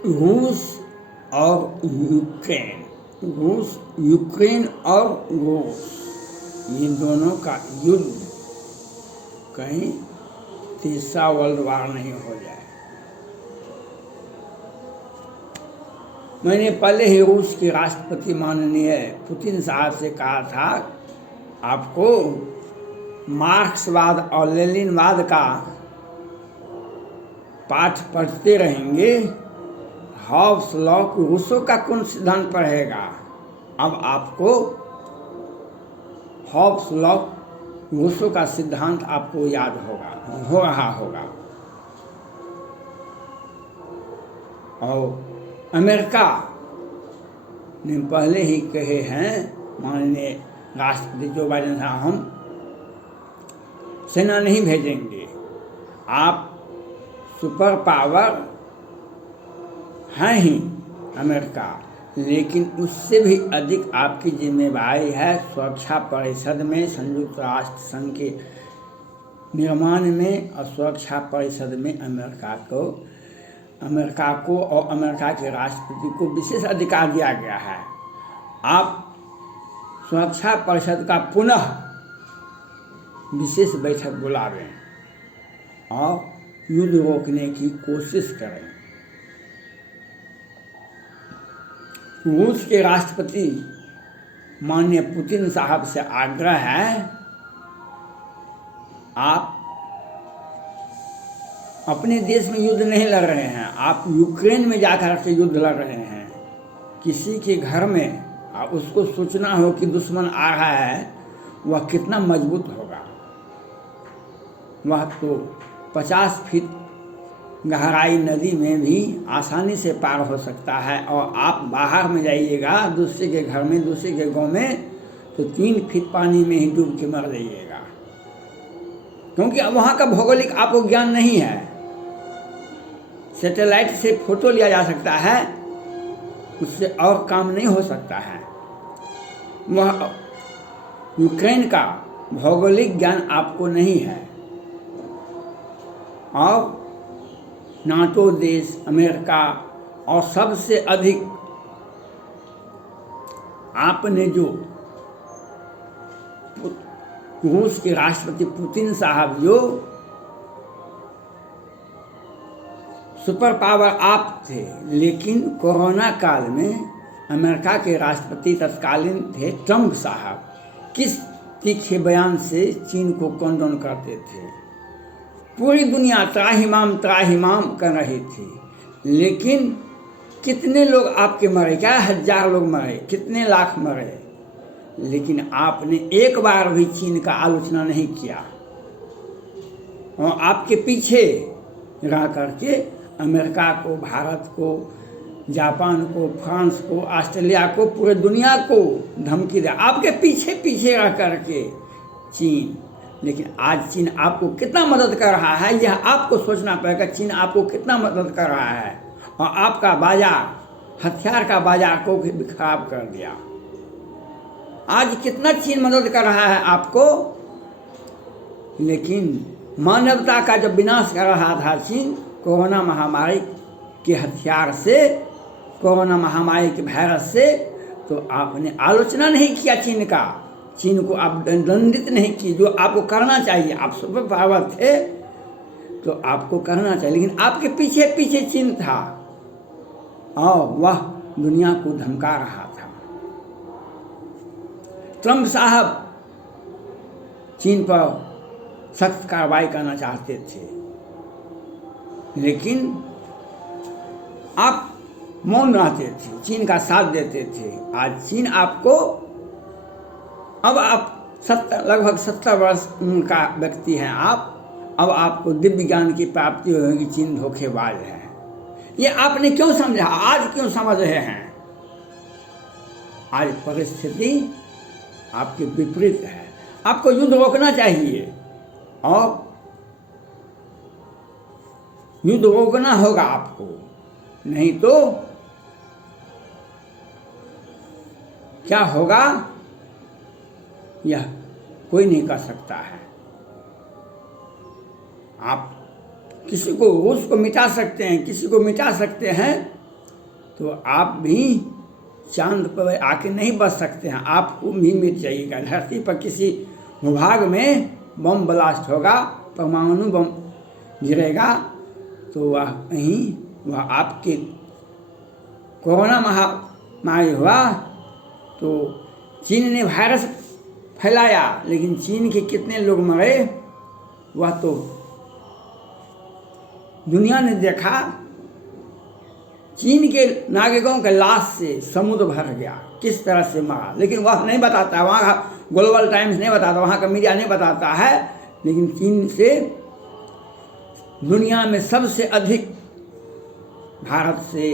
रूस और यूक्रेन, रूस यूक्रेन और रूस, ये दोनों का युद्ध कहीं तीसरा वर्ल्ड वार नहीं हो जाए। मैंने पहले ही रूस के राष्ट्रपति माननीय पुतिन साहब से कहा था, आपको मार्क्सवाद और लेनिनवाद का पाठ पढ़ते रहेंगे, हॉब्स लॉक रूसों का कौन सिद्धांत पढ़ेगा। अब आपको हॉब्स लॉक रूसों का सिद्धांत आपको याद होगा, हो रहा होगा। और अमेरिका ने पहले ही कहे हैं, माननीय राष्ट्रपति जो बाइडेन साहब, हम सेना नहीं भेजेंगे, आप सुपर पावर हैं ही अमेरिका, लेकिन उससे भी अधिक आपकी जिम्मेदारी है सुरक्षा परिषद में, संयुक्त राष्ट्र संघ के निर्माण में और सुरक्षा परिषद में अमेरिका को और अमेरिका के राष्ट्रपति को विशेष अधिकार दिया गया है। आप सुरक्षा परिषद का पुनः विशेष बैठक बुलावें और युद्ध रोकने की कोशिश करें। रूस के राष्ट्रपति माननीय पुतिन साहब से आग्रह है, आप अपने देश में युद्ध नहीं लड़ रहे हैं, आप यूक्रेन में जाकर के युद्ध लड़ रहे हैं। किसी के घर में उसको सोचना हो कि दुश्मन आ रहा है, वह कितना मजबूत होगा। वह तो 50 फीट गहराई नदी में भी आसानी से पार हो सकता है, और आप बाहर में जाइएगा दूसरे के घर में, दूसरे के गांव में, तो 3 फीट पानी में ही डूब के मर जाइएगा, क्योंकि वहाँ का भौगोलिक आपको ज्ञान नहीं है। सैटेलाइट से फोटो लिया जा सकता है, उससे और काम नहीं हो सकता है। वह यूक्रेन का भौगोलिक ज्ञान आपको नहीं है, और नाटो देश अमेरिका और सबसे अधिक आपने जो रूस के राष्ट्रपति पुतिन साहब, जो सुपर पावर आप थे, लेकिन कोरोना काल में अमेरिका के राष्ट्रपति तत्कालीन थे ट्रंप साहब, किस तीखे बयान से चीन को कंडोन करते थे। पूरी दुनिया त्राहिमाम त्राहिमाम कर रही थी, लेकिन कितने लोग आपके मरे, क्या 1000 लोग मरे, कितने लाख मरे, लेकिन आपने एक बार भी चीन का आलोचना नहीं किया। और आपके पीछे रह करके अमेरिका को, भारत को, जापान को, फ्रांस को, ऑस्ट्रेलिया को, पूरे दुनिया को धमकी दे, आपके पीछे पीछे रह करके चीन। लेकिन आज चीन आपको कितना मदद कर रहा है, यह आपको सोचना पड़ेगा। चीन आपको कितना मदद कर रहा है, और आपका बाजार, हथियार का बाजार को भी खराब कर दिया। आज कितना चीन मदद कर रहा है आपको, लेकिन मानवता का जब विनाश कर रहा था चीन, कोरोना महामारी के हथियार से, कोरोना महामारी के वायरस से, तो आपने आलोचना नहीं किया चीन का, चीन को आप दंडित नहीं की, जो आपको करना चाहिए। आप सुपर पावर थे तो आपको करना चाहिए, लेकिन आपके पीछे पीछे चीन था और वह दुनिया को धमका रहा था। ट्रंप साहब चीन पर सख्त कार्रवाई करना चाहते थे, लेकिन आप मौन रहते थे, चीन का साथ देते थे। आज चीन आपको, अब आप लगभग 70 वर्ष का व्यक्ति हैं आप, अब आपको दिव्य ज्ञान की प्राप्ति होगी, चीन धोखेबाज है। ये आपने क्यों समझा, आज क्यों समझ रहे हैं? आज परिस्थिति आपके विपरीत है। आपको युद्ध रोकना चाहिए, और युद्ध रोकना होगा आपको, नहीं तो क्या होगा यह कोई नहीं कर सकता है। आप किसी को, रूस को मिटा सकते हैं, किसी को मिटा सकते हैं, तो आप भी चांद पर आके नहीं बच सकते हैं, आपको भी मिट जाइएगा। धरती पर किसी भूभाग में बम ब्लास्ट होगा, परमाणु बम गिरेगा, तो वह आपके कोरोना महामारी हुआ तो चीन ने वायरस फैलाया, लेकिन चीन के कितने लोग मरे वह तो दुनिया ने देखा। चीन के नागरिकों के लाश से समुद्र भर गया, किस तरह से मरा, लेकिन वह नहीं बताता, वहाँ का ग्लोबल टाइम्स नहीं बताता, वहाँ का मीडिया नहीं बताता है। लेकिन चीन से दुनिया में सबसे अधिक, भारत से,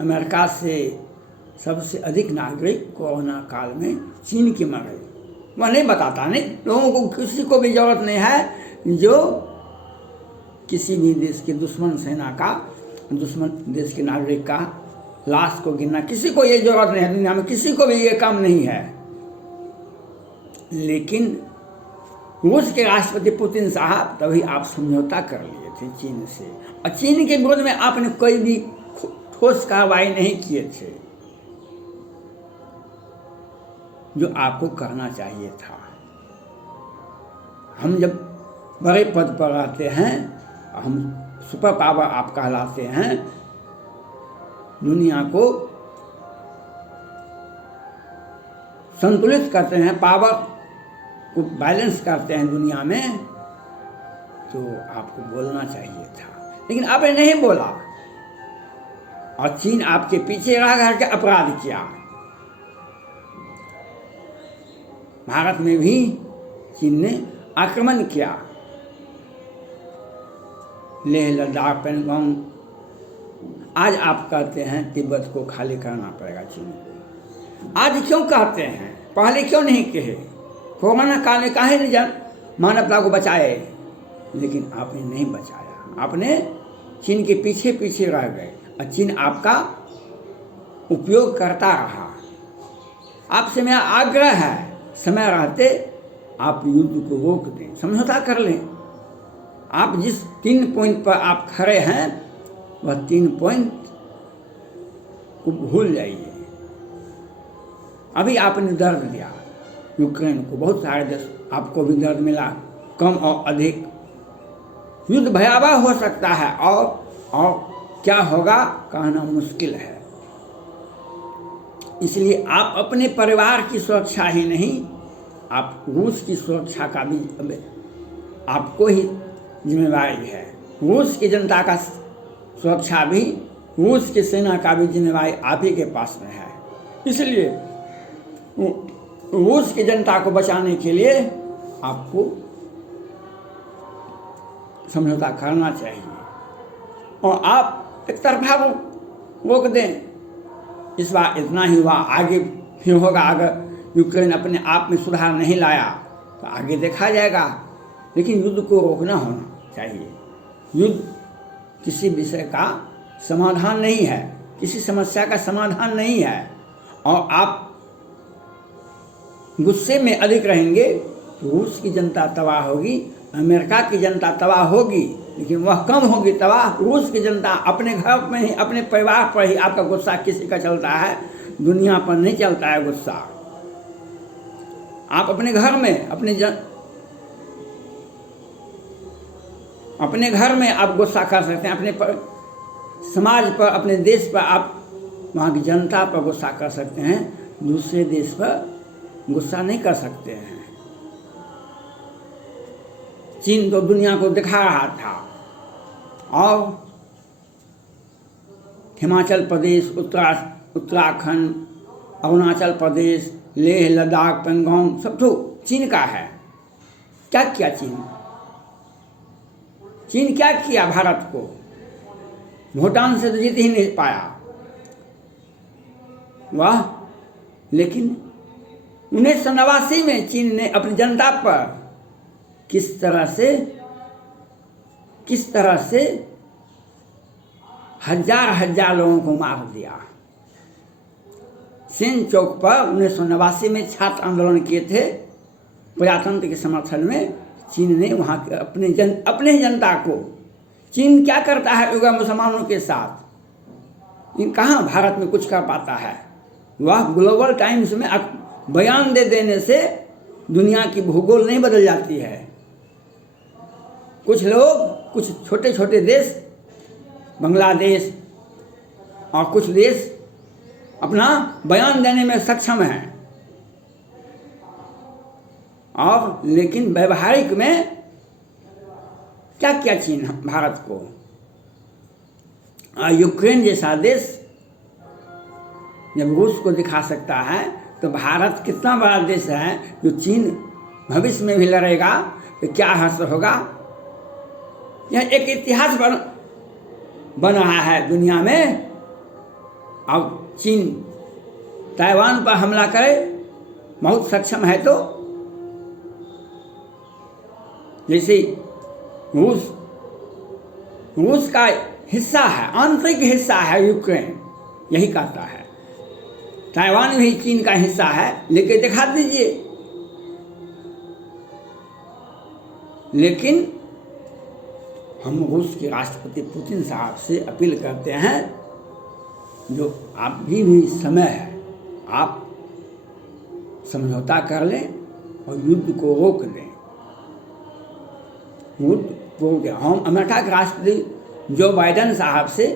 अमेरिका से सबसे अधिक नागरिक कोरोना काल में चीन के मरे। वह नहीं बताता, नहीं, लोगों को किसी को भी जरूरत नहीं है जो किसी भी देश के दुश्मन सेना का, दुश्मन देश के नागरिक का लाश को गिनना, किसी को ये जरूरत नहीं है, दुनिया में किसी को भी ये काम नहीं है। लेकिन रूस के राष्ट्रपति पुतिन साहब तभी आप समझौता कर लिए थे चीन से, और चीन के विरोध में आपने कोई भी ठोस कार्रवाई नहीं किए थे, जो आपको करना चाहिए था। हम जब बड़े पद पर रहते हैं, हम सुपर पावर आप कहलाते हैं, दुनिया को संतुलित करते हैं, पावर को बैलेंस करते हैं दुनिया में, तो आपको बोलना चाहिए था, लेकिन आपने नहीं बोला। और चीन आपके पीछे रह करके अपराध किया। भारत में भी चीन ने आक्रमण किया, लेह लद्दाख पैंगोंग। आज आप कहते हैं तिब्बत को खाली करना पड़ेगा चीन को। आज क्यों कहते हैं, पहले क्यों नहीं कहे? कोरोना काल में काहे नहीं जान मानवता को बचाए, लेकिन आपने नहीं बचाया, आपने चीन के पीछे पीछे रह गए, और चीन आपका उपयोग करता रहा। आपसे मेरा आग्रह है, समय रहते आप युद्ध को रोक दें, समझौता कर लें। आप जिस 3 पॉइंट पर आप खड़े हैं, वह 3 पॉइंट को भूल जाइए। अभी आपने दर्द दिया यूक्रेन को, बहुत सारे देश, आपको भी दर्द मिला, कम और अधिक। युद्ध भयावह हो सकता है, और क्या होगा कहना मुश्किल है। इसलिए आप अपने परिवार की सुरक्षा ही नहीं, आप रूस की सुरक्षा का भी आपको ही जिम्मेवारी है। रूस की जनता का सुरक्षा भी, रूस की सेना का भी जिम्मेवारी आप ही के पास में है। इसलिए रूस की जनता को बचाने के लिए आपको समझौता करना चाहिए, और आप एक तरफा रोक दें। इस बार इतना ही हुआ, आगे फिर होगा। अगर यूक्रेन अपने आप में सुधार नहीं लाया तो आगे देखा जाएगा, लेकिन युद्ध को रोकना होना चाहिए। युद्ध किसी विषय का समाधान नहीं है, किसी समस्या का समाधान नहीं है। और आप गुस्से में अधिक रहेंगे तो रूस की जनता तबाह होगी, अमेरिका की जनता तबाह होगी, लेकिन वह कम होगी तबाह रूस की जनता। अपने घर में ही, अपने परिवार पर ही आपका गुस्सा किसी का चलता है, दुनिया पर नहीं चलता है गुस्सा। आप अपने घर में, अपने घर में आप गुस्सा कर सकते हैं, अपने समाज पर, अपने देश पर, आप वहाँ की जनता पर गुस्सा कर सकते हैं, दूसरे देश पर गुस्सा नहीं कर सकते हैं। चीन तो दुनिया को दिखा रहा था, और हिमाचल प्रदेश, उत्तराखंड, अरुणाचल प्रदेश, लेह लद्दाख पैंगोंग सब तो चीन का है। क्या किया चीन? चीन क्या किया भारत को? भूटान से तो जीत ही नहीं पाया वह। लेकिन 1989 में चीन ने अपनी जनता पर किस तरह से हजार लोगों को मार दिया। सेन चौक पर 1989 में छात्र आंदोलन किए थे प्रजातंत्र के समर्थन में। चीन ने वहाँ के अपने ही जनता को, चीन क्या करता है युवा मुसलमानों के साथ? लेकिन कहाँ भारत में कुछ कर पाता है। वह ग्लोबल टाइम्स में बयान दे देने से दुनिया की भूगोल नहीं बदल जाती है। कुछ लोग, कुछ छोटे छोटे देश, बांग्लादेश और कुछ देश अपना बयान देने में सक्षम हैं, और लेकिन व्यवहारिक में क्या क्या चीन भारत को। यूक्रेन जैसा देश जब रूस को दिखा सकता है तो भारत कितना बड़ा देश है जो चीन भविष्य में भी लड़ेगा तो क्या हासिल होगा। यह एक इतिहास बन रहा है दुनिया में। अब चीन ताइवान पर हमला करे, बहुत सक्षम है, तो जैसे रूस का हिस्सा है, आंतरिक हिस्सा है यूक्रेन, यही कहता है। ताइवान भी चीन का हिस्सा है, लेके दिखा दीजिए। लेकिन हम रूस के राष्ट्रपति पुतिन साहब से अपील करते हैं, जो आप भी समय है, आप समझौता कर लें और युद्ध को रोक दें। युद्ध को रोक दें। हम अमेरिका के राष्ट्रपति जो बाइडेन साहब से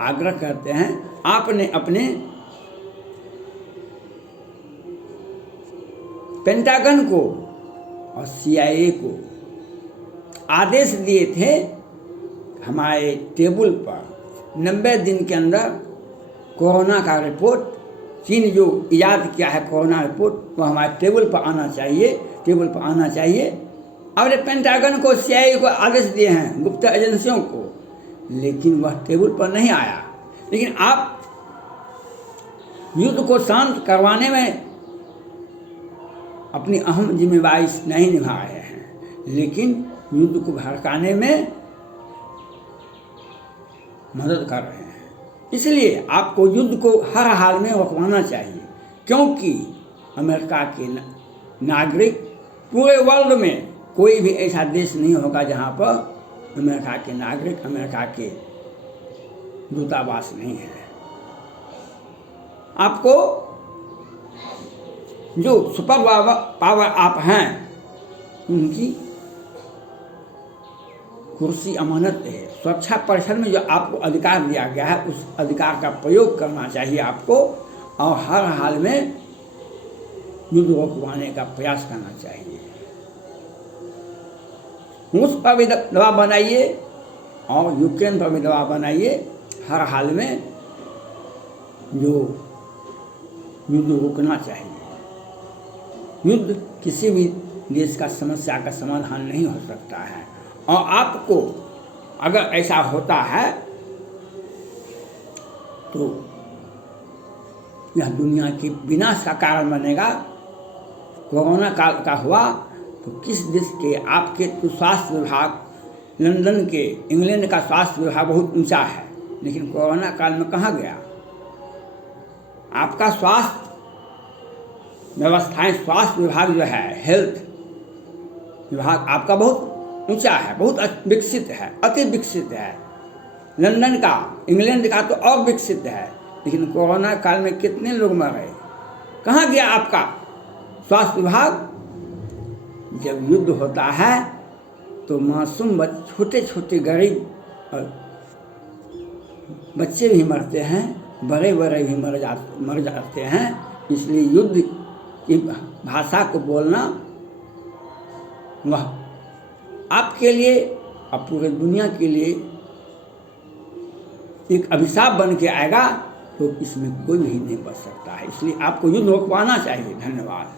आग्रह करते हैं, आपने अपने पेंटागन को और CIA को आदेश दिए थे, हमारे टेबल पर 90 दिन के अंदर कोरोना का रिपोर्ट, चीन जो इजाद किया है कोरोना रिपोर्ट, वो हमारे टेबल पर आना चाहिए। और पेंटागन को, CIA को आदेश दिए हैं, गुप्त एजेंसियों को, लेकिन वह टेबल पर नहीं आया। लेकिन आप युद्ध को शांत करवाने में अपनी अहम जिम्मेदारी नहीं निभा रहे हैं, लेकिन युद्ध को भड़काने में मदद कर रहे हैं। इसलिए आपको युद्ध को हर हाल में रोकवाना चाहिए, क्योंकि अमेरिका के नागरिक, पूरे वर्ल्ड में कोई भी ऐसा देश नहीं होगा जहाँ पर अमेरिका के नागरिक, अमेरिका के दूतावास नहीं है। आपको जो सुपर पावर आप हैं, उनकी कुर्सी अमानत है। सुरक्षा परिषद में जो आपको अधिकार दिया गया है, उस अधिकार का प्रयोग करना चाहिए आपको, और हर हाल में युद्ध रोकवाने का प्रयास करना चाहिए। रूस पर भी दबाव बनाइए और यूक्रेन पर भी दबाव बनाइए। हर हाल में जो युद्ध रोकना चाहिए। युद्ध किसी भी देश का समस्या का समाधान नहीं हो सकता है, और आपको अगर ऐसा होता है तो यह दुनिया के विनाश का कारण बनेगा। कोरोना काल का हुआ तो किस देश के, आपके तो स्वास्थ्य विभाग, लंदन के, इंग्लैंड का स्वास्थ्य विभाग बहुत ऊंचा है, लेकिन कोरोना काल में कहाँ गया? आपका स्वास्थ्य व्यवस्थाएं, स्वास्थ्य विभाग जो है, हेल्थ विभाग आपका बहुत ऊंचा है, बहुत विकसित है, अति विकसित है। लंदन का, इंग्लैंड का तो और विकसित है, लेकिन कोरोना काल में कितने लोग मर गए? कहाँ गया आपका स्वास्थ्य विभाग? जब युद्ध होता है तो मासूम छोटे छोटे गरीब और बच्चे भी मरते हैं, बड़े बड़े भी मर जाते हैं। इसलिए युद्ध की भाषा को बोलना वह आपके लिए और पूरे दुनिया के लिए एक अभिशाप बन के आएगा, तो इसमें कोई भी नहीं बच सकता है। इसलिए आपको युद्ध रोकवाना चाहिए। धन्यवाद।